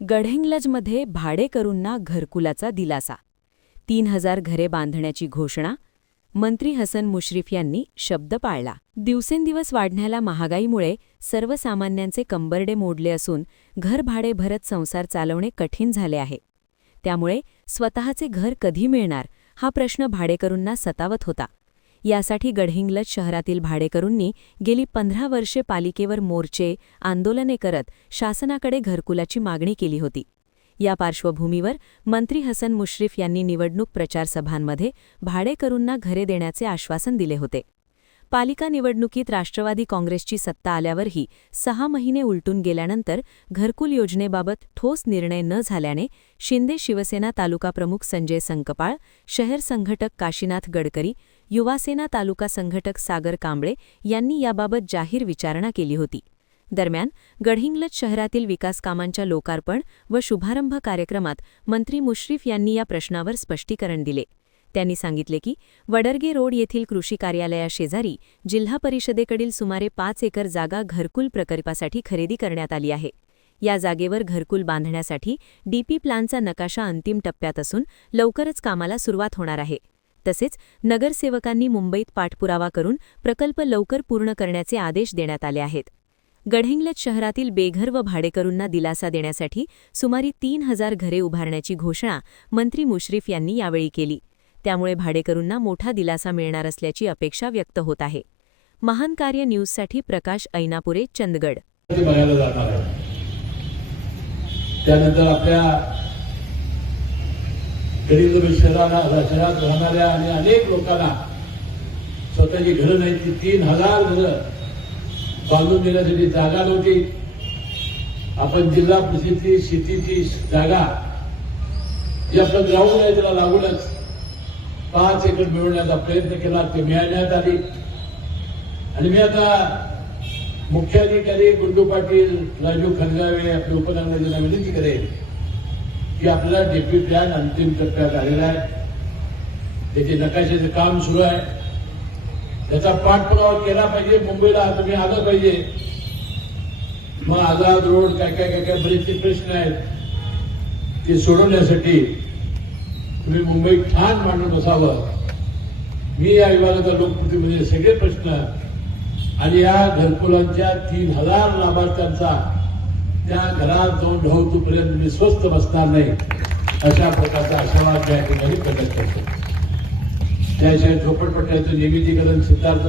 गडहिंग्लजमध्ये भाडेकरूंना घरकुलाचा दिलासा. 3,000 घरे बांधण्याची घोषणा. मंत्री हसन मुश्रीफ यांनी शब्द पाळला. दिवसेंदिवस वाढण्याला महागाईमुळे सर्वसामान्यांचे कंबरडे मोडले असून घरभाडे भरत संसार चालवणे कठीण झाले आहे. त्यामुळे स्वतःचे घर कधी मिळणार हा प्रश्न भाडेकरूंना सतावत होता. यासाठी गडहिंग्लज शहरातील भाडेकरूंनी गेली 15 वर्षे पालिकेवर मोर्चे, आंदोलने करत शासनाकडे घरकुलाची मागणी केली होती. या पार्श्वभूमीवर मंत्री हसन मुश्रीफ यांनी निवडणूक प्रचारसभांमध्ये भाडेकरूंना घरे देण्याचे आश्वासन दिले होते. पालिका निवडणुकीत राष्ट्रवादी काँग्रेसची सत्ता आल्यावरही 6 महिने उलटून गेल्यानंतर घरकुल योजनेबाबत ठोस निर्णय न झाल्याने शिंदे शिवसेना तालुका प्रमुख संजय संकपाळ, शहर संघटक काशीनाथ गडकरी, युवासेना तालुका संघटक सागर कांबळे यांनी याबाबत जाहीर विचारणा केली होती. दरम्यान गडहिंग्लज शहरातील विकासकामांच्या लोकार्पण व शुभारंभ कार्यक्रमात मंत्री मुश्रीफ यांनी या प्रश्नावर स्पष्टीकरण दिले. त्यांनी सांगितले की वडरगे रोड येथील कृषी कार्यालयाशेजारी जिल्हा परिषदेकडील सुमारे 5 एकर जागा घरकुल प्रकल्पासाठी खरेदी करण्यात आली आहे. या जागेवर घरकुल बांधण्यासाठी डीपी प्लॅनचा नकाशा अंतिम टप्प्यात असून लवकरच कामाला सुरुवात होणार आहे. तसेच नगरसेवकांनी मुंबईत पाठपुरावा करून प्रकल्प लवकर पूर्ण करण्याचे आदेश देण्यात आले आहेत. गडहिंग्लज शहरातील बेघर व भाडेकरूंना दिलासा देण्यासाठी सुमारे 3,000 घरे उभारण्याची घोषणा मंत्री मुश्रीफ यांनी यावेळी केली. त्यामुळे भाडेकरूंना मोठा दिलासा मिळणार असल्याची अपेक्षा व्यक्त होत आहे. महान कार्य न्यूजसाठी प्रकाश ऐनापुरे, चंदगड. त्यानंतर आपल्या शहरात राहणाऱ्या आणि अनेक लोकांना स्वतःची घरं नाही, ती 3,000 घरं बांधून देण्यासाठी जागा नव्हती. आपण जिल्हा परिषदेची शेतीची जागा जी आपलं ग्राउंड आहे त्याला लागूनच 5 एकर मिळवण्याचा प्रयत्न केला, ते मिळवण्यात आली. आणि मी आता मुख्याधिकारी गुंडू पाटील, राजू खंडगावे, आपले उपनगरांना विनंती करेन की आपल्याला डीपी प्लॅन अंतिम टप्प्यात आलेला आहे, त्याचे नकाशाचं काम सुरू आहे, त्याचा पाठपुरावा केला पाहिजे. मुंबईला तुम्ही आलं पाहिजे. मग आझाद रोड काय बरेचसे प्रश्न आहेत ते सोडवण्यासाठी तुम्ही मुंबईत ठाण मांडून बसावं. मी या विभागाचा लोकप्रतिनिधी सगळे प्रश्न आणि या घरकुलांच्या 3,000 लाभार्थ्यांचा त्या घरात जाऊन ढवतोपर्यंत मी स्वस्थ बसणार नाही, अशा प्रकारचा आशावाद त्या ठिकाणी प्रकट करतो. त्याशिवाय झोपडपट्ट्याचं नियमितीकरण, सिद्धार्थ